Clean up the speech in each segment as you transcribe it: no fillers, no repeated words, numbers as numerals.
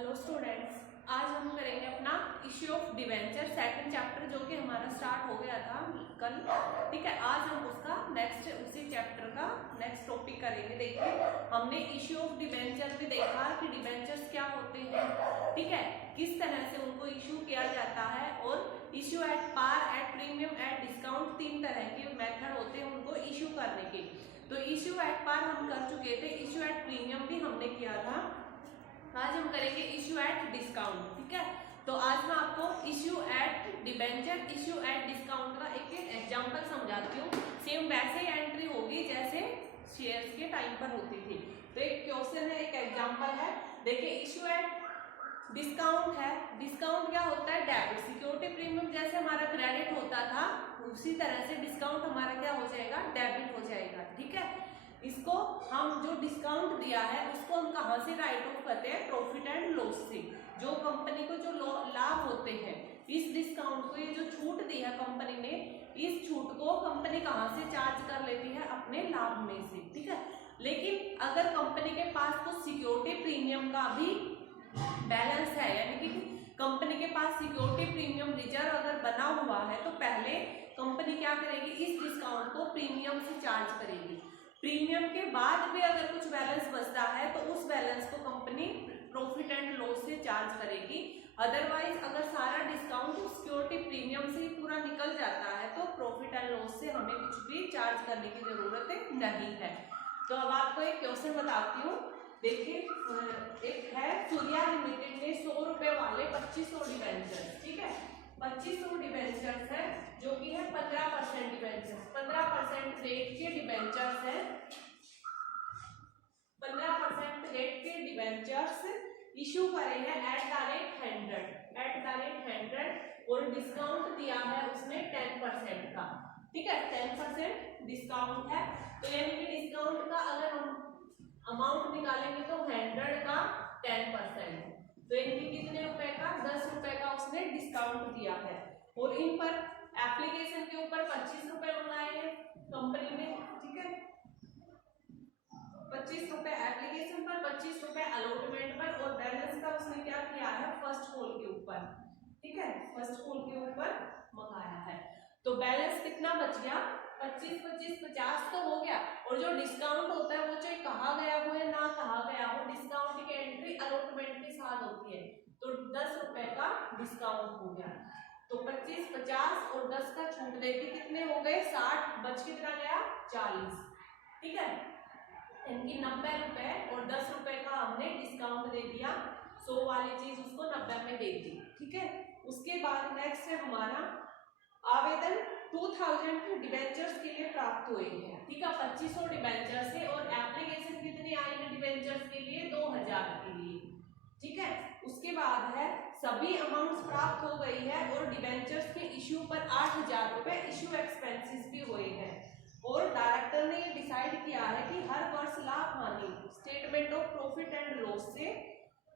Hello students, आज हम करेंगे अपना issue of debenture second chapter जो कि हमारा स्टार्ट हो गया था कल। ठीक है, आज हम उसका नेक्स्ट उसी चैप्टर का नेक्स्ट टॉपिक करेंगे। देखिए, हमने इश्यू ऑफ डिवेंचर भी देखा कि डिवेंचर्स क्या होते हैं, ठीक है, किस तरह से उनको इश्यू किया जाता है, और issue at par, at premium, at discount, तीन तरह के मेथड होते हैं उनको इश्यू करने के। तो इश्यू एट पार हम कर चुके थे, इश्यू एट प्रीमियम भी हमने किया था। आज हम करेंगे इश्यू एट डिस्काउंट। ठीक है, तो आज मैं आपको issue at debenture, issue at discount का एक एग्जांपल समझाती हूँ। सेम वैसे ही एंट्री होगी जैसे शेयर्स के टाइम पर होती थी। तो एक क्वेश्चन है, एक एग्जांपल है। देखिए, इश्यू एट डिस्काउंट है। डिस्काउंट क्या होता है? डेबिट। सिक्योरिटी प्रीमियम जैसे हमारा क्रेडिट होता था, उसी तरह से डिस्काउंट हमारा क्या हो जाएगा? डेबिट हो जाएगा। ठीक है, इसको हम जो डिस्काउंट दिया है उसको हम कहाँ से राइट ऑफ करते हैं? प्रॉफिट एंड लॉस से। जो कंपनी को जो लाभ होते हैं, इस डिस्काउंट को, ये जो छूट दी है कंपनी ने, इस छूट को कंपनी कहाँ से चार्ज कर लेती है? अपने लाभ में से। ठीक है, लेकिन अगर कंपनी के पास तो सिक्योरिटी प्रीमियम का भी बैलेंस है, यानी कि कंपनी के पास सिक्योरिटी प्रीमियम रिजर्व अगर बना हुआ है, तो पहले कंपनी क्या करेगी? इस डिस्काउंट को प्रीमियम से चार्ज करेगी। प्रीमियम के बाद भी अगर कुछ बैलेंस बचता है तो उस बैलेंस को कंपनी प्रॉफिट एंड लॉस से चार्ज करेगी। अदरवाइज अगर सारा डिस्काउंट सिक्योरिटी प्रीमियम से ही पूरा निकल जाता है तो प्रॉफिट एंड लॉस से हमें कुछ भी चार्ज करने की जरूरत नहीं है। तो अब आपको एक क्वेश्चन बताती हूँ। देखिए, एक है सूर्या लिमिटेड में 100 रुपए वाले 2500 डिबेंचर्स। ठीक है, 2500 डिबेंचर्स है जो कि है 15% डिबेंचर्स, 15% रेट के डिबेंचर्स है। 15% रेट के डिबेंचर्स इशू करे हैं एट द रेट 100, और डिस्काउंट दिया है उसने 10% का। ठीक है, 10% डिस्काउंट है। तो यानी कि डिस्काउंट का अगर हम अमाउंट निकालेंगे तो 100 का 10%, तो इनकी कितने रुपए का? 10 रुपए का उसने डिस्काउंट दिया है। और इन पर एप्लीकेशन के ऊपर 25 रुपए मंगाए हैं कंपनी ने। ठीक है, 25 रुपए एप्लीकेशन पर, 25 रुपए अलॉटमेंट पर, और बैलेंस का उसने क्या किया है? फर्स्ट कॉल के ऊपर। ठीक है, फर्स्ट कॉल के ऊपर मंगाया है। तो बैलेंस कितना बच गया? 25 25 50 तो हो गया। और जो डिस्काउंट होता है वो चाहे कहा गया हो या ना कहा गया हो, डिस्काउंट की एंट्री अलॉटमेंट के साथ होती है। तो 10 रुपए का डिस्काउंट हो गया। तो 25 50 और 10 का छूट देके कितने हो गए? 60। बच कितना गया? 40। ठीक है, इनकी 90 रुपए और 10 रुपए का हमने डिस्काउंट दे दिया। 100 वाली चीज उसको 90 में दे दी। ठीक है, उसके बाद नेक्स्ट है हमारा आवेदन 2000 डिबेंचर्स के लिए प्राप्त हुए हैं। ठीक है, 2500 डिबेंचर्स है और एप्लीकेशन कितनी आई है डिबेंचर्स के लिए? 2000 के लिए। ठीक है, उसके बाद है सभी अमाउंट्स प्राप्त हो गई है और डिबेंचर्स के इश्यू पर 8000 रुपए इश्यू एक्सपेंसेस भी हुए हैं। और डायरेक्टर ने ये डिसाइड किया है कि हर वर्ष लाभ हानि statement of profit and loss से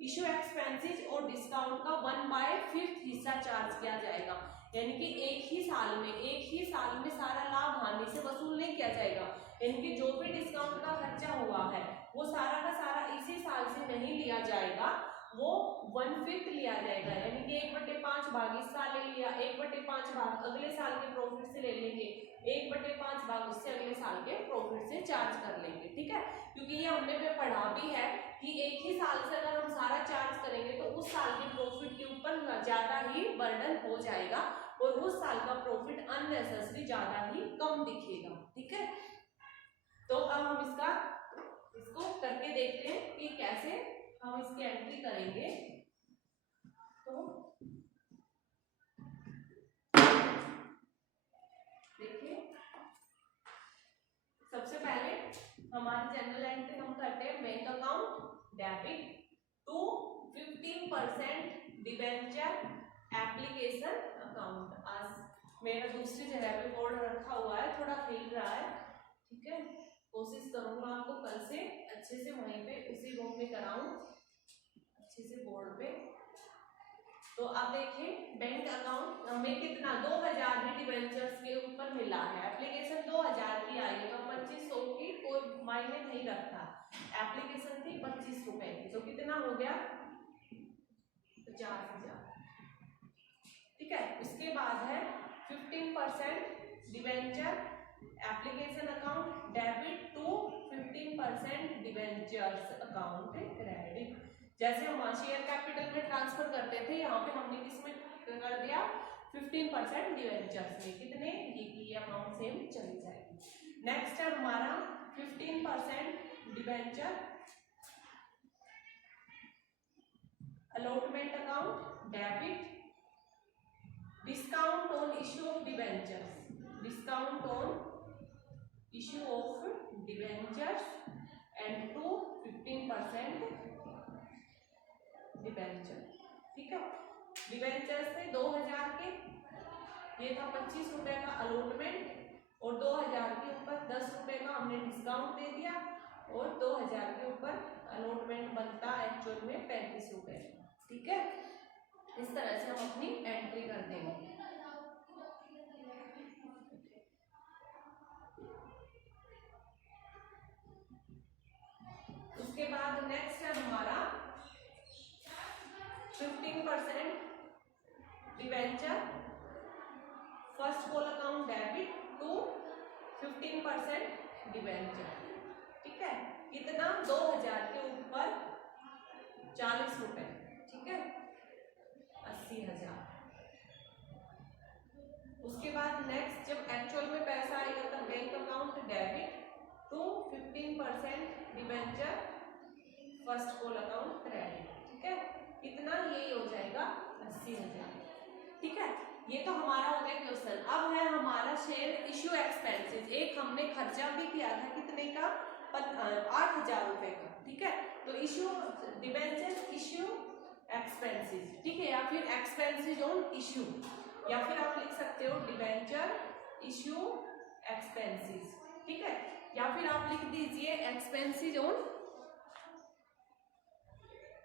इश्यू एक्सपेंसेस और डिस्काउंट का 1/5 हिस्सा चार्ज किया जाएगा। यानी कि एक ही साल में सारा लाभ हानि से वसूल नहीं किया जाएगा। यानी कि जो भी डिस्काउंट का खर्चा हुआ है वो सारा का सारा इसी साल से नहीं लिया जाएगा, वो 1/5 लिया जाएगा। यानी कि 1/5 भाग इस साल ले लिया, 1/5 भाग अगले साल के प्रॉफिट से ले लेंगे, 1/5 भाग उससे अगले साल के प्रॉफिट से चार्ज कर लेंगे। ठीक है, क्योंकि ये हमने पे पढ़ा भी है कि एक ही साल से अगर हम सारा चार्ज करेंगे तो उस साल के प्रॉफिट के ऊपर ज्यादा ही बर्डन हो जाएगा और उस साल का प्रॉफिट अननेसेसरी ज्यादा ही कम दिखेगा। ठीक है, तो अब हम इसको करके देखते हैं कि कैसे हम इसकी एंट्री करेंगे। तो देखिए, सबसे पहले हमारी जनरल एंट्री हम करते हैं bank account debit to 15% debenture application account. आज मेरा दूसरी जगह पे बोर्ड रखा हुआ है, थोड़ा हिल रहा है। ठीक है, कोशिश करूंगा आपको कल से अच्छे से वहीं पे उसी रूम में कराऊं, अच्छे से बोर्ड पे। तो अब देखिए, बैंक अकाउंट हमें कितना? 2000 ही डिबेंचर्स के ऊपर मिला है। एप्लीकेशन 2000 की आई है तो 2500 की कोई मायने नहीं रखता। एप्लीकेशन थी 25 रुपए की, तो कितना हो गया? 50,000, ठीक है। उसके बाद है 15% debenture application account debit to 15% debentures account credit. जैसे हम शेयर कैपिटल में ट्रांसफर करते थे, यहाँ पे हमने किसमें कर दिया 15% डिवेंचर्स में। कितने, ये अमाउंट सेम चली जाएगी। नेक्स्ट है हमारा 15% debenture allotment account debit discount on issue of debentures, discount on issue of debentures and to 15% debenture, ठीक है। डिवेंचर्स थे 2000 के, ये था 25 रुपए का अलॉटमेंट और 2000 के ऊपर 10 रुपए का हमने डिस्काउंट दे दिया और 2000 के ऊपर अलॉटमेंट बनता एक्चुअल में 35 रुपए, ठीक है। इस तरह से हम अपनी एंट्री कर देंगे। उसके बाद नेक्स्ट है हमारा 15% debenture first call account debit to 15% debenture, ठीक है। कितना, 2000 के ऊपर 40 रुपए, ठीक है, 80,000। उसके बाद नेक्स्ट जब एक्चुअल में पैसा आएगा तब bank account debit to 15% debenture first call account credit, ठीक है। कितना, ये हो जाएगा 80,000, ठीक है। ये तो हमारा हो गया क्वेश्चन। अब है हमारा शेयर इश्यू एक्सपेंसेस। एक हमने खर्चा भी किया था कितने का, 8,000 रुपए का, ठीक है। तो इश्यू डिवेंचर इश्यू एक्सपेंसेस, ठीक है, या फिर एक्सपेंसेस ऑन इश्यू, या फिर आप लिख सकते हो डिवेंचर इश्यू एक्सपेंसेस, ठीक है, या फिर आप लिख दीजिए expenses on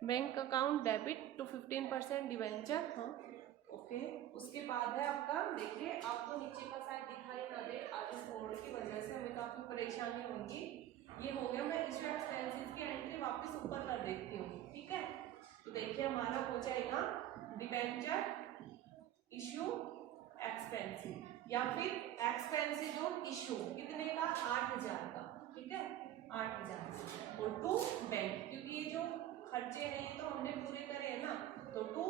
bank account debit to 15% debenture, हाँ, ओके। उसके बाद है आपका, देखिए आपको नीचे का साइड दिखाई ना दे, आप इस बोर्ड की वजह से हमें काफी परेशानी होगी। ये हो गया, मैं इश्यू एक्सपेंसेस की एंट्री वापस ऊपर कर देती हूँ, ठीक है। तो देखिए हमारा हो जाएगा डिवेंचर इश्यू एक्सपेंसेस या फिर एक्सपेंसेस ऑन इश्यू, कितने का, 8,000 का, ठीक है, 8,000 और टू बैंक, क्योंकि ये जो खर्चे हैं ये तो हमने पूरे करे हैं ना, तो टू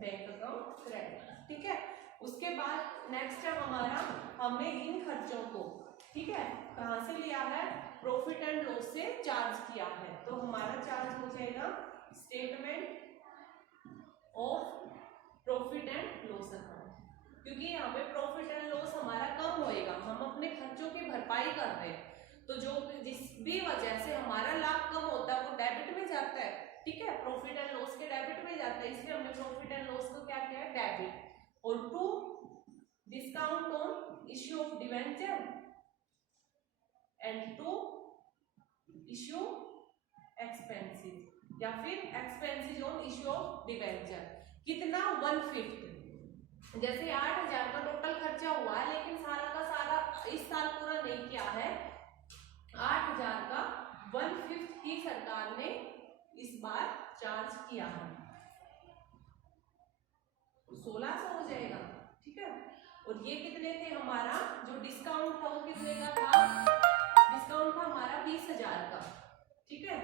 बैंक अकाउंट क्रेडिट, ठीक है। उसके बाद नेक्स्ट है हमारा, हमने इन खर्चों को, ठीक है, कहां से लिया है, प्रॉफिट एंड लॉस से चार्ज किया है। तो हमारा चार्ज हो जाएगा statement of profit and loss account, क्योंकि यहाँ पे प्रॉफिट एंड लॉस हमारा कम होएगा, हम अपने खर्चों की भरपाई कर रहे हैं। तो जो जिस भी वजह से हमारा लाभ कम होता है वो डेबिट में जाता है, ठीक है, प्रॉफिट एंड लॉस के डेबिट में जाता है, इसलिए हमने प्रॉफिट एंड लॉस को क्या किया है, डेबिट। और to discount on issue of debenture and to issue expenses या फिर expenses on issue of debenture, कितना, 1/5। जैसे 8,000 का टोटल खर्चा हुआ है, लेकिन सारा का सारा इस साल पूरा नहीं किया है, 8,000 का 1/5 ही सरकार ने इस बार चार्ज किया है, 1600 हो जाएगा, ठीक है। और ये कितने थे, हमारा जो डिस्काउंट था वो कितने का था, डिस्काउंट था हमारा 20,000 का, ठीक है,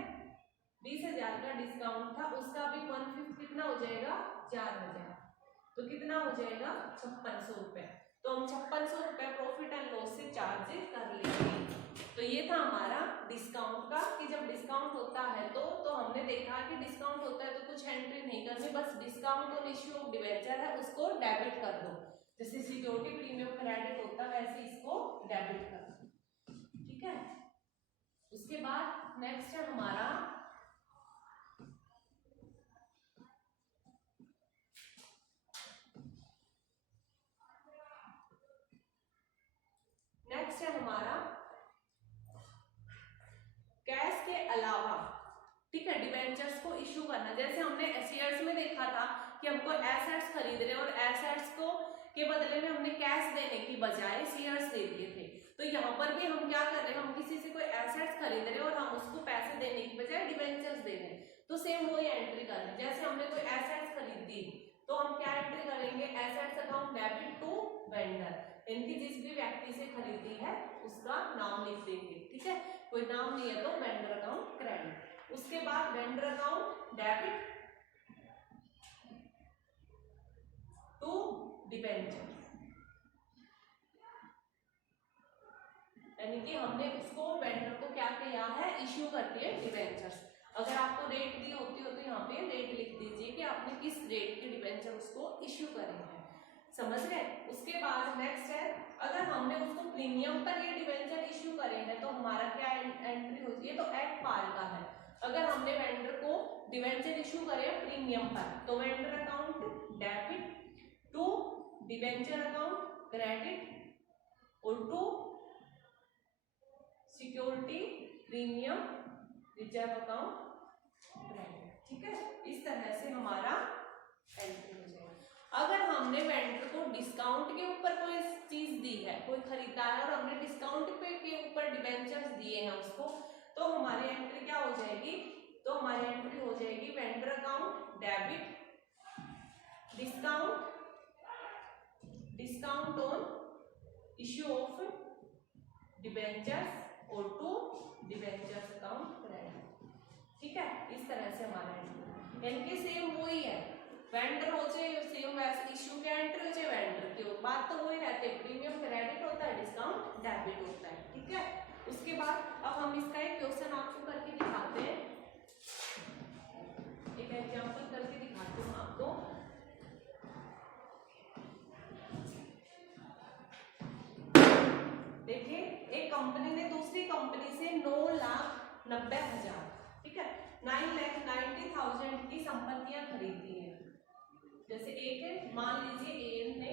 20,000 का डिस्काउंट था, उसका भी 1/5 कितना हो जाएगा, 4,000, तो कितना हो जाएगा 5600 रुपए। तो हम 5600 रुपए प्रॉफिट एंड लॉस से चार्ज कर लेंगे। तो ये था हमारा डिस्काउंट का, कि जब डिस्काउंट होता है तो हमने देखा कि डिस्काउंट होता है तो कुछ एंट्री नहीं करनी, बस discount on issue of debenture है उसको डेबिट कर दो, जैसे सिक्योरिटी प्रीमियम क्रेडिट होता है वैसे इसको डेबिट कर दो, ठीक है। उसके बाद नेक्स्ट है हमारा कैश के अलावा, ठीक है, डिवेंचर्स को इश्यू करना। जैसे हमने शेयर्स में देखा था कि हमको एसेट्स खरीद रहे और एसेट्स को के बदले में हमने कैश देने की बजाय शेयर्स दे दिए थे। तो यहाँ पर भी हम क्या कर रहे हैं, हम किसी से कोई एसेट्स खरीद रहे हैं और हम उसको पैसे देने की बजाय डिवेंचर्स दे रहे हैं, तो सेम वही एंट्री कर रहे हैं। जैसे हमने कोई एसेट्स खरीदी उसके बाद vendor account debit to debenture, यानी कि हमने उसको वेंडर को क्या किया है, इश्यू कर दिए डिबेंचर्स। अगर आपको रेट दी होती हो तो यहाँ पे रेट लिख दीजिए कि आपने किस रेट के डिबेंचर उसको इश्यू करे हैं, समझ गए। उसके बाद नेक्स्ट है, अगर हमने उसको प्रीमियम पर ये डिबेंचर इश्यू करे हैं तो हमारा क्या एंट्री होती है, तो एट पार का है। अगर हमने वेंडर को डिबेंचर इश्यू करे प्रीमियम पर तो vendor account debit to debenture account credit और to security premium reserve account credit, ठीक है। इस तरह से हमारा एंट्री हो जाएगा। अगर हमने वेंडर को डिस्काउंट के ऊपर कोई चीज दी है, कोई खरीदार है और हमने डिस्काउंट पे के ऊपर डिबेंचर्स दिए हैं उसको, तो हमारी एंट्री क्या हो जाएगी, तो हमारी एंट्री हो जाएगी vendor account debit discount on issue of debentures और टू डिबेंचर्स अकाउंट क्रेडिट, ठीक है। इस तरह से हमारा एंट्री, यानी कि सेम वही है, वेंडर हो जाए सेम वैसे इश्यू के एंट्री हो जाए वेंडर की, बात तो वही रहती है, प्रीमियम क्रेडिट होता है, डिस्काउंट डेबिट होता है, ठीक है। उसके बाद अब हम इसका एक क्वेश्चन आपको करके दिखाते हैं, एक एग्जांपल करके दिखाती हूँ आपको। देखिए, एक कंपनी ने दूसरी कंपनी से 9,90,000, ठीक है, 9,90,000 की संपत्तियां खरीदी है। जैसे एक है, मान लीजिए ए ने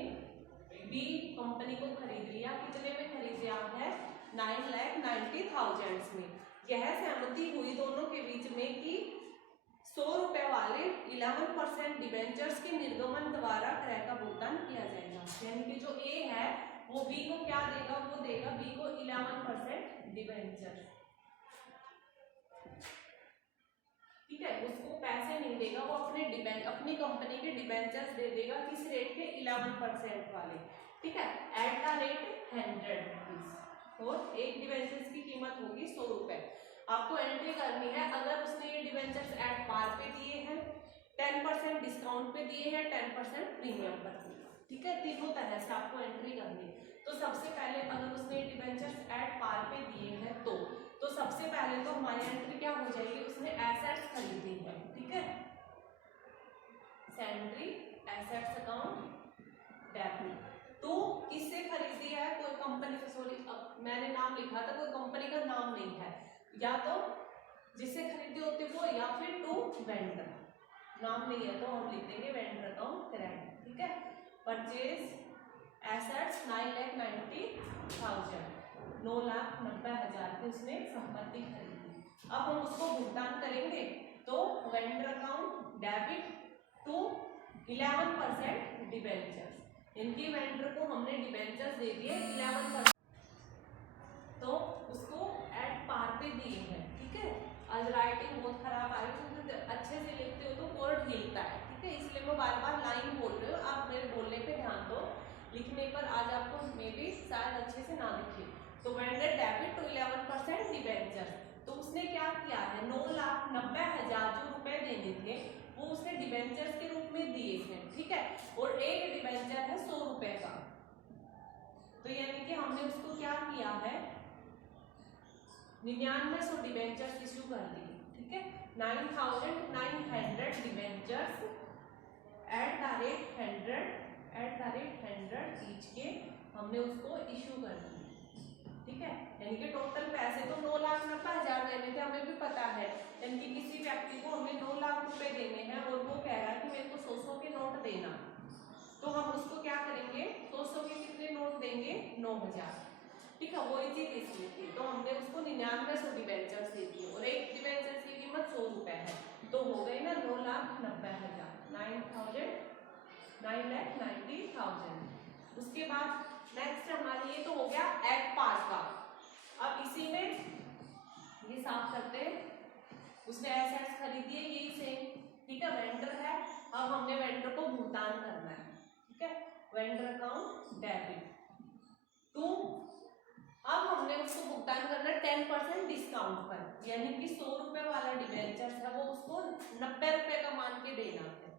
बी कंपनी को खरीद लिया, कितने में खरीद लिया है, 9,90,000 में। यह सहमति हुई दोनों के बीच में कि 100 रुपए वाले 11% डिबेंचर्स के निर्गमन द्वारा क्रय का भुगतान किया जाएगा, यानी कि जो ए है वो बी को क्या देगा, वो देगा बी को 11% डिबेंचर, ठीक है। उसको पैसे नहीं देगा, वो अपनी कंपनी के डिबेंचर्स दे देगा, किस रेट के, 11% वाले, ठीक है, एट द रेट 100 रुपीज, और एक डिबेंचर्स की कीमत होगी 100 रुपए। आपको एंट्री करनी है, अगर उसने ये डिबेंचर्स एट पार पे दिए हैं, 10% डिस्काउंट पे दिए हैं, 10% प्रीमियम पर दिए, ठीक है। तीनों तरह से आपको एंट्री करनी है। तो सबसे पहले अगर उसने डिबेंचर्स एट पार पे दिए हैं तो सबसे पहले तो हमारी एंट्री क्या हो जाएगी, उसने एसेट्स खरीदी है, ठीक है, sundry assets account debit to, किससे खरीदी है, कोई कंपनी से, सॉरी मैंने नाम लिखा था, कोई कंपनी का नाम नहीं है, या तो जिससे खरीदी होती है वो, या फिर टू वेंडर, नाम नहीं है तो हम लिख देंगे वेंडर अकाउंट क्रेडिट, ठीक है। परचेज एसेट्स 9,90,000, 9,90,000 की उसने संपत्ति खरीदी। अब हम उसको भुगतान करेंगे, तो vendor account debit to 11% debentures, इनकी वेंडर को हमने डिबेंचर्स दे दिए 11%, तो उसको एट पार पे दिए हैं, ठीक है। आज राइटिंग बहुत खराब आ रही है, तो अच्छे से लिखते हो तो वर्ड हिलता है, ठीक है, इसलिए मैं बार बार लाइन बोल रही हूँ, आप मेरे बोलने पे ध्यान दो, लिखने पर आज आपको मे भी शायद अच्छे से ना लिखे। तो वेंडर डेबिट टू 11% डिबेंचर, तो उसने क्या किया है, 9,90,000 जो रुपए देने थे वो उसने डिबेंचर्स के रूप में दिए हैं, ठीक है, और एक डिबेंचर है 100 रुपए का, तो यानी कि हमने उसको क्या किया है, 9900 डिबेंचर्स इश्यू कर दिए, ठीक है, 9,900 debentures at the rate 100 each के हमने उसको इश्यू कर दिए, ठीक है, यानी कि टोटल पैसे तो 9,90,000 देने थे, हमें भी पता है, यानी कि किसी व्यक्ति को हमें 9 लाख रुपए देने हैं और वो कह रहा है कि मेरे को 100 के नोट देना, तो हम उसको क्या करेंगे, 100 के कितने नोट देंगे, 9,000, ठीक है, वही चीज इसमें थी, तो हमने उसको 9900 डिबेंचर्स दे दिए और एक डिबेंचर की कीमत 100 रुपए है, तो हो गई ना 9,90,000, 9,90,000। उसके बाद नेक्स्ट हमारे ये तो हो गया एट पार का। अब इसी में ये साफ करते हैं, उसने एसेट्स खरीदी है, यही सेम, ठीक है, वेंडर है, अब हमने वेंडर को भुगतान करना है, ठीक है, वेंडर अकाउंट डेबिट टू, अब हमने उसको भुगतान करना 10% डिस्काउंट पर, यानी कि 100 रुपए वाला डिवेंचर है वो उसको 90 रुपए का मान के देना है।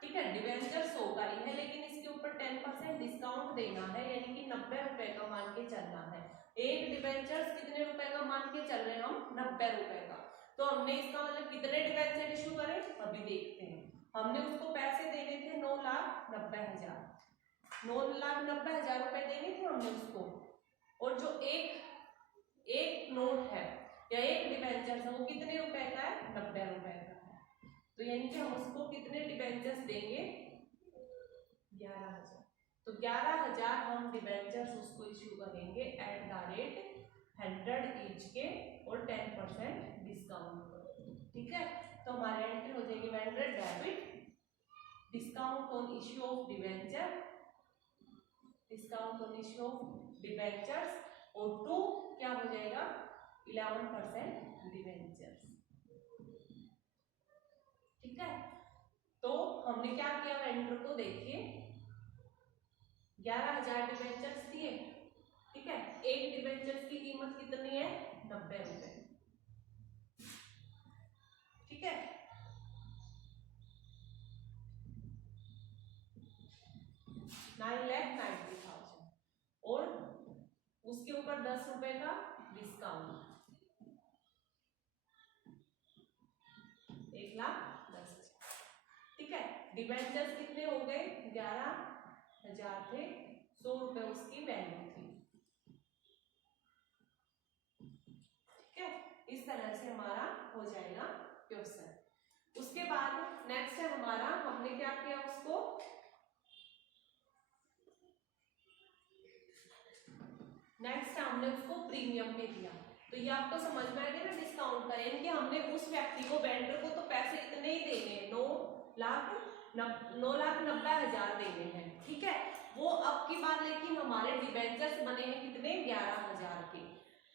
ठीक है, डिवेंचर 100 का ही है लेकिन इसके ऊपर 10% डिस्काउंट देना है, यानी कि 90 रुपए का मान के चलना है। एक डिवेंचर कितने रुपए का मान के चल रहे हैं हम? 90 रुपए का। तो हमने इसका मतलब कितने डिवेंचर इशू करे अभी देखते हैं। हमने उसको पैसे देने थे 9,90,000, 9,90,000 रुपए देने थे हमने उसको, और जो एक नोट है या एक डिवेंचर है वो कितने रुपए का है? 90 रुपए का है। तो यानी कि हम उसको कितने डिवेंचर्स देंगे? 11,000। तो 11,000 हम डिवेंचर्स उसको इश्यू करेंगे एट द रेट 100 ईच के और 10% डिस्काउंट पर। ठीक है, तो हमारी एंट्री हो जाएगी vendor debit discount on issue of debenture, discount on issue of debentures, और टू क्या हो जाएगा? 11% डिवेंचर्स। ठीक है, तो हमने क्या किया वेंडर को, देखिए 11,000 डिवेंचर्स दिए। ठीक है, एक डिवेंचर्स की कीमत कितनी है? 90 रुपए। ठीक है, $9,90,000 और उसके ऊपर 10 रुपए का डिस्काउंट, 1,10,000। ठीक है, डिवेंचर्स कितने हो गए? 11,000 थे, 100 रुपए उसकी वैल्यू थी। ठीक है, इस तरह से हमारा हो जाएगा क्वेश्चन। उसके बाद नेक्स्ट है हमारा, हमने क्या किया उसको, नेक्स्ट हमने उसको प्रीमियम पे दिया। तो ये आपको समझ में आ गया ना डिस्काउंट का, यानी कि हमने उस व्यक्ति को वेंडर को तो पैसे इतने ही देने हैं, 9,90,000 देने हैं। ठीक है, वो अब की बार लेकिन हमारे डिवेंचर्स बने हैं कितने? 11,000 के,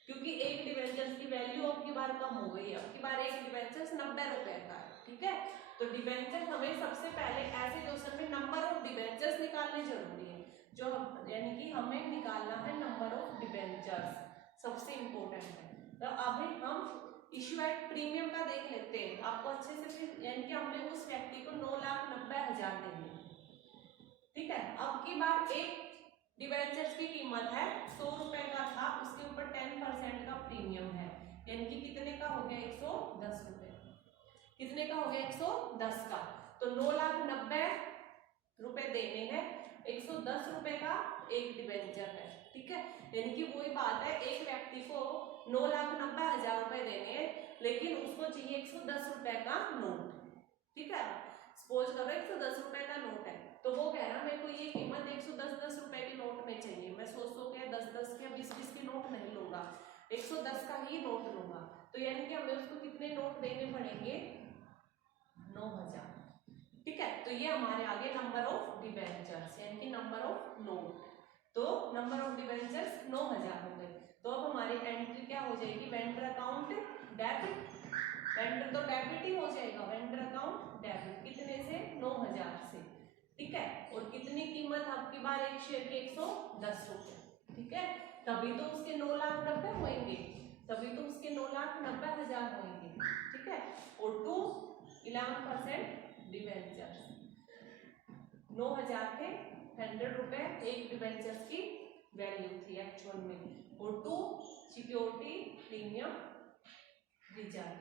क्योंकि एक डिवेंचर्स की वैल्यू अब की बार कम हो गई है, अब की बार एक डिवेंचर्स 90 रुपए का है। ठीक है, तो डिवेंचर हमें सबसे पहले ऐसे क्वेश्चन में नंबर ऑफ डिवेंचर्स निकालने जरूरी है, जो यानी कि हमें निकालना है नंबर ऑफ डिवेंचर्स, सबसे इंपॉर्टेंट है। तो अभी हम इश्यू एट प्रीमियम का देख लेते हैं आपको अच्छे से, फिर यानी कि हमने उस व्यक्ति को 9,90,000 देने। ठीक है, अब की बार एक डिवेंचर्स की कीमत है 100 रुपए का था, उसके ऊपर 10% का प्रीमियम है, यानी कि कितने का हो गया? 110 रुपए। कितने का हो गया? 110 का। तो 9,90,000 रुपए देने हैं, 110 रुपए का एक डिवेंचर है। ठीक है, यानी कि वही बात है, एक व्यक्ति को 9,90,000 रुपए देने हैं लेकिन उसको चाहिए 110 रुपए का नोट। ठीक है, सपोज करो 110 रुपए का नोट है, तो वो कह रहा मेरे को ये कीमत 110 रुपए के नोट में चाहिए, मैं 100 के 10 के 20 के नोट नहीं लूंगा, 110 का ही नोट लूंगा। तो यानी कि हमें उसको कितने नोट देने पड़ेंगे? 9,000। ठीक है, तो ये हमारे आगे नंबर ऑफ डिवेंचर्स यानी कि नंबर ऑफ नोट, तो नंबर ऑफ डिवेंचर्स 9,000 हो गए। तो अब हमारी एंट्री क्या हो जाएगी? वेंडर अकाउंट डेबिट, वेंडर तो डेबिट ही हो जाएगा, वेंडर अकाउंट डेबिट कितने से? 9,000 से। ठीक है, और कितनी कीमत आपकी बार एक शेयर की? 110 रुपए। ठीक है, तभी तो उसके 9,90,000 होंगे, तभी तो उसके 9,90,000 होंगे। ठीक है, और 11% डिवेंचर्स 9,000 थे, 100 रुपए एक डिवेंचर्स की वैल्यू थी एक्चुअल में, और 2 सिक्योरिटी प्रीमियम रिजर्व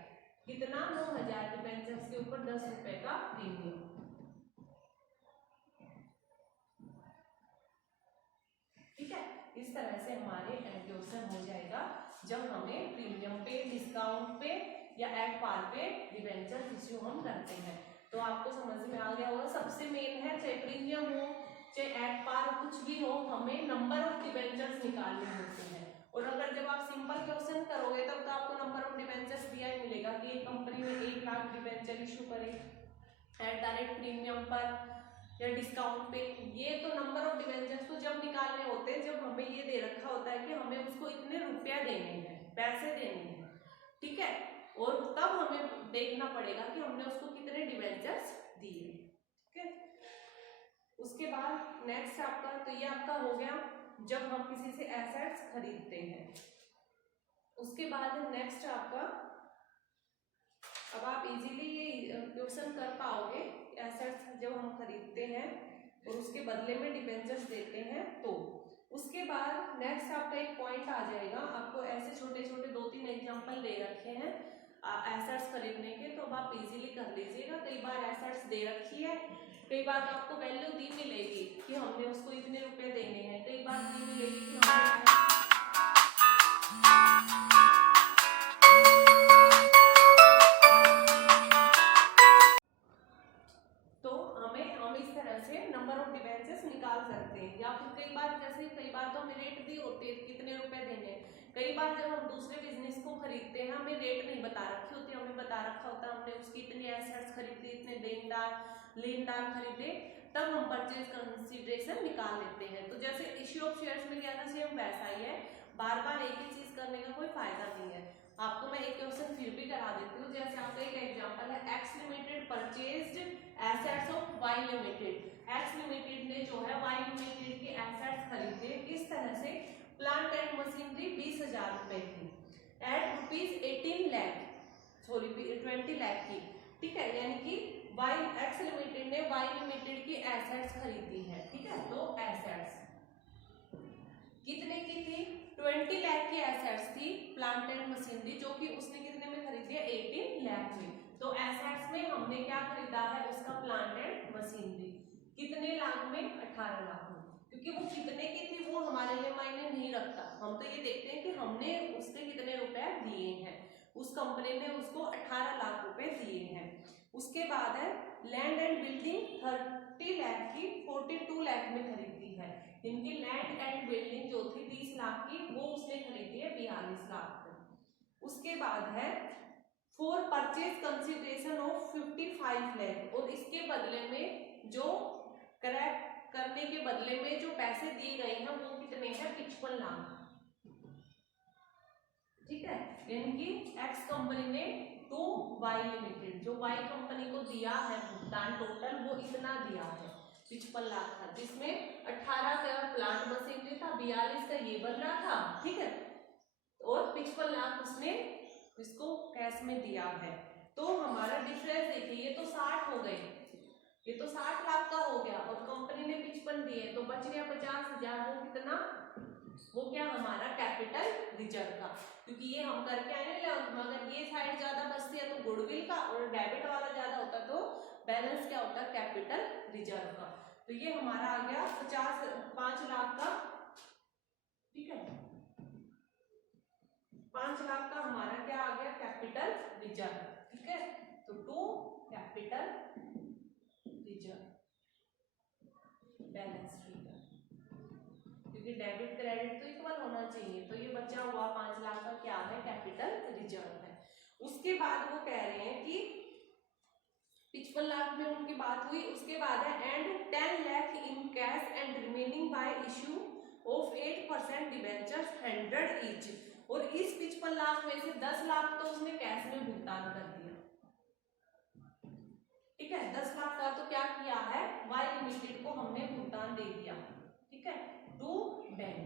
कितना? 9,000 डिवेंचर्स के ऊपर 10 रुपए का प्रीमियम। ठीक है, इस तरह से हमारे क्वेश्चन हो जाएगा जब हमें प्रीमियम पे, डिस्काउंट पे या एट पार पे डिवेंचर इश्यू हम करते हैं। तो आपको समझ में आ गया होगा, सबसे मेन है चाहे प्रीमियम हो चाहे एट पार कुछ भी हो, हमें नंबर ऑफ डिवेंचर्स निकालने होते हैं। और अगर जब आप सिंपल क्वेश्चन करोगे तब तो आपको नंबर ऑफ डिवेंचर्स दिया ही मिलेगा कि एक कंपनी में 1 लाख डिवेंचर इशू करे एट द रेट प्रीमियम पर या डिस्काउंट पे। ये तो नंबर ऑफ डिवेंचर्स तो जब निकालने होते हैं जब हमें ये दे रखा होता है कि हमें उसको इतने रुपया देने हैं, पैसे देने हैं। ठीक है, और तब हमें देखना पड़ेगा कि हमने उसको कितने डिवेंचर्स दिए। ठीक है, उसके बाद नेक्स्ट आपका, तो ये आपका हो गया जब हम किसी से एसेट्स खरीदते हैं। उसके बाद नेक्स्ट आपका, अब आप इजीली ये क्वेश्चन कर पाओगे, एसेट्स जब हम खरीदते हैं और उसके बदले में डिबेंचर्स देते हैं तो। उसके बाद नेक्स्ट आपका एक पॉइंट आ जाएगा, आपको ऐसे छोटे छोटे 2-3 एग्जांपल दे रखे हैं एसेट्स खरीदने के, तो अब आप इजीली कर लीजिएगा। कई बार एसेट्स दे रखी है, कई बार तो आपको वैल्यू दी मिलेगी कि हमने उसको इतने रुपए देने हैं, कई बार दी मिलेगी कि हमने तो हम इस तरह से नंबर ऑफ डिबेंचर्स निकाल सकते हैं। या फिर कई बार जैसे कई बार तो हमें रेट दी होती है कितने रुपए देने, कई बार जब हम दूसरे बिजनेस को खरीदते हैं हमें रेट नहीं बता रखी होती, हमें बता रखा होता है हमने उसकी इतनी एसेट्स खरीदी, इतने लेनदार खरीदे, तब हम परचेज कंसीडरेशन निकाल लेते हैं। तो जैसे इश्यू ऑफ शेयर्स में क्या था, सेम वैसा ही है, बार बार एक ही चीज करने का कोई फायदा नहीं है। आपको मैं एक क्वेश्चन फिर भी करा देती हूँ। जैसे आपका एक एग्जांपल है, X limited purchased assets of Y limited. X limited ने जो है वाई लिमिटेड के एसेट्स खरीदे, किस तरह से, प्लांट एंड मशीनरी 20,000 रुपए की एट ₹18 लाख, सॉरी 20 लाख की, ठीक है। यानी कि वाई एक्स लिमिटेड ने वाई लिमिटेड की एसेट्स खरीदी है, ठीक है। तो एसेट्स कितने की थी, 20 लाख की एसेट्स थी, प्लांट एंड मशीनरी, जो कि उसने कितने में खरीदी है, 18 लाख में। तो एसेट्स में हमने क्या खरीदा है, उसका प्लांट एंड मशीनरी, कितने लाख में, 18 लाख में। क्योंकि वो कितने की थी वो हमारे लिए मायने नहीं रखता, हम तो ये देखते हैं कि हमने उसके कितने रुपए दिए हैं, उस कंपनी ने उसको 18 लाख रुपए दिए हैं। उसके बाद है लैंड एंड बिल्डिंग 30 लाख की 42 लाख में खरीदी है। इनकी लैंड एंड बिल्डिंग जो थी 20 लाख की, वो उसने खरीदी है 42 लाख में। उसके बाद है for purchase consideration of 55 lakh, और इसके बदले में जो करेक्ट करने के बदले में जो पैसे दिए गए हैं वो कितने हैं, 55 लाख, ठीक है। यानी कि एक्स कंपनी ने टू वाई लिमिटेड, जो वाई कंपनी को दिया है भुगतान टोटल वो इतना दिया है, 55 लाख था, जिसमें 18 का प्लांट मशीनरी था, 42 का ये बन रहा था, ठीक है, और 55 लाख उसने इसको कैश में दिया है। तो हमारा डिफरेंस देखिए, ये तो 60 हो गए, ये तो 60 लाख का हो गया, और कंपनी ने 55 दिए, तो बच गया 50,000, वो कितना, वो क्या हमारा कैपिटल रिजर्व का। क्योंकि ये हम करके आए ना, अगर ये साइड ज्यादा बचती है तो गुडविल का, और डेबिट वाला ज्यादा होता तो बैलेंस क्या होता है, कैपिटल रिजर्व का। तो ये हमारा आ गया 5 लाख का, ठीक है, 5 लाख का हमारा क्या आ गया, कैपिटल रिजर्व, ठीक है। तो to capital reserve balance figure, क्योंकि डेबिट क्रेडिट तो इक्वल होना चाहिए, तो ये बचा हुआ 5 लाख का क्या है, कैपिटल रिजर्व है। उसके बाद वो कह रहे हैं कि 55 लाख में उनकी बात हुई, उसके बाद है and 10 lakh in cash and remaining bye issue of 8% debentures 100 each, और इस 55 लाख में से 10 लाख तो उसने कैश में भुगतान कर दिया, ठीक है। 10 लाख का तो क्या किया है, वाई लिमिटेड को हमने भुगतान दे दिया, ठीक है, टू बैंक,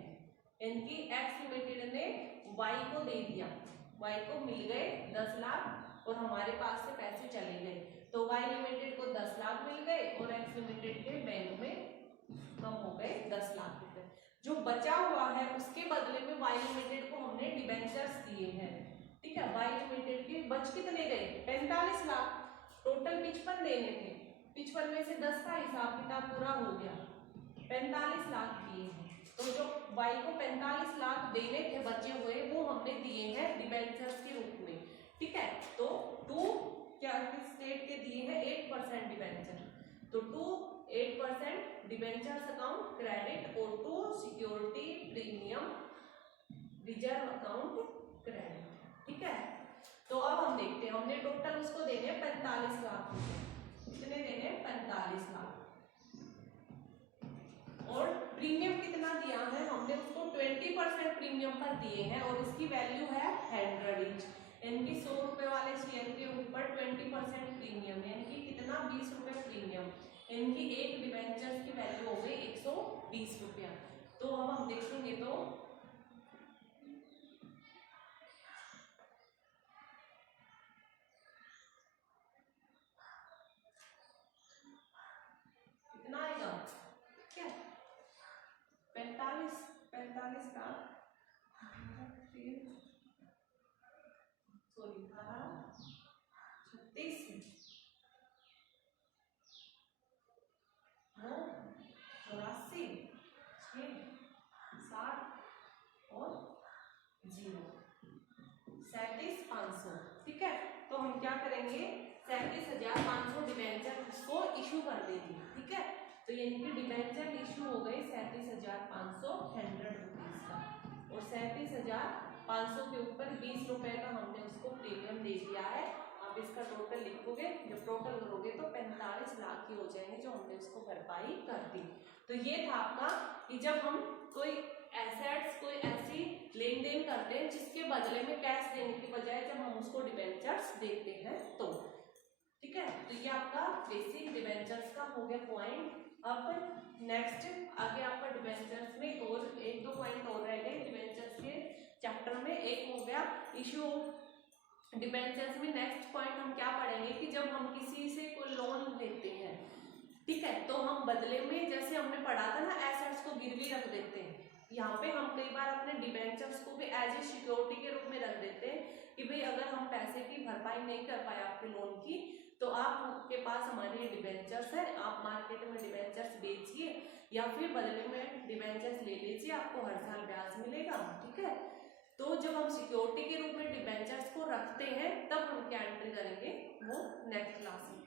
इनकी एक्स लिमिटेड ने वाई को दे दिया, वाई को मिल गए 10 लाख और हमारे पास से पैसे चले गए, तो वाई लिमिटेड को 10 लाख मिल गए और एक्स लिमिटेड के बैंक में कम हो गए 10 लाख रुपए। जो बचा हुआ है उसके बदले में वाई लिमिटेड को हमने डिबेंचर्स दिए हैं, ठीक है। वाई लिमिटेड के बच कितने गए, 45 लाख, टोटल 55 देने थे, 55 में से 10 का हिसाब किताब पूरा हो गया, 45 लाख दिए हैं। तो जो वाई को 45 लाख देने थे बचे हुए, वो हमने दिए हैं डिबेंचर्स के रूप में, ठीक है। तो टू क्या स्टेट के दिए हैं 8% डिबेंचर, तो टू 8% डिबेंचर्स अकाउंट क्रेडिट और to security premium reserve account credit, ठीक है। तो अब हम देखते हैं, हमने टोटल उसको देने 45 लाख रुपए, कितने देने 45 लाख, और प्रीमियम कितना दिया है हमने उसको 20% प्रीमियम पर दिए हैं, और इसकी वैल्यू है 100 ईच, इनकी 100 रुपए वाले शेयर के ऊपर 20% प्रीमियम, यानी कि कितना 20 रुपए प्रीमियम, इनकी एक डिबेंचर्स की वैल्यू हो गई 120 रुपया। तो अब हम देखेंगे तो कितना आएगा क्या 45 45 का सॉरी 36 9 84 6 7 और 0 37,500। ठीक है, तो हम क्या करेंगे 37,500 डिबेंचर उसको इशू कर देंगे। ठीक है, तो यानी कि डिबेंचर इशू हो गए 37,500 100 रुपीज का, और 37,500 के ऊपर 20 रुपए का हमने उसको प्रीमियम दे दिया है। आप इसका टोटल लिखोगे, जब टोटल करोगे तो 45 लाख ही हो जाएंगे जो हमने उसको भरपाई कर दी। तो ये था आपका कि जब हम कोई एसेट्स कोई ऐसी लेन देन करते हैं जिसके बदले में कैश देने की बजाय जब हम उसको डिबेंचर्स देते हैं तो। ठीक है, तो ये आपका बेसिक डिबेंचर्स का हो गया पॉइंट। अब नेक्स्ट आगे आपका डिबेंचर्स में और एक दो पॉइंट और रह गए डिबेंचर्स के चैप्टर में। एक हो गया इशू डिबेंचर्स में। नेक्स्ट पॉइंट हम क्या पढ़ेंगे कि जब हम किसी से कोई लोन लेते हैं, ठीक है, तो हम बदले में जैसे हमने पढ़ा था ना एसेट्स को गिरवी रख देते हैं, यहाँ पे हम कई बार अपने डिबेंचर्स को भी एज ए सिक्योरिटी के रूप में रख देते हैं कि भाई अगर हम पैसे की भरपाई नहीं कर पाए आपके लोन की तो आपके पास हमारे डिबेंचर्स है, आप मार्केट में डिबेंचर्स बेचिए या फिर बदले में डिबेंचर्स ले लीजिए, आपको हर साल ब्याज मिलेगा। ठीक है, तो जब हम सिक्योरिटी के रूप में डिबेंचर्स को रखते हैं तब हम क्या एंट्री करेंगे वो नेक्स्ट क्लास में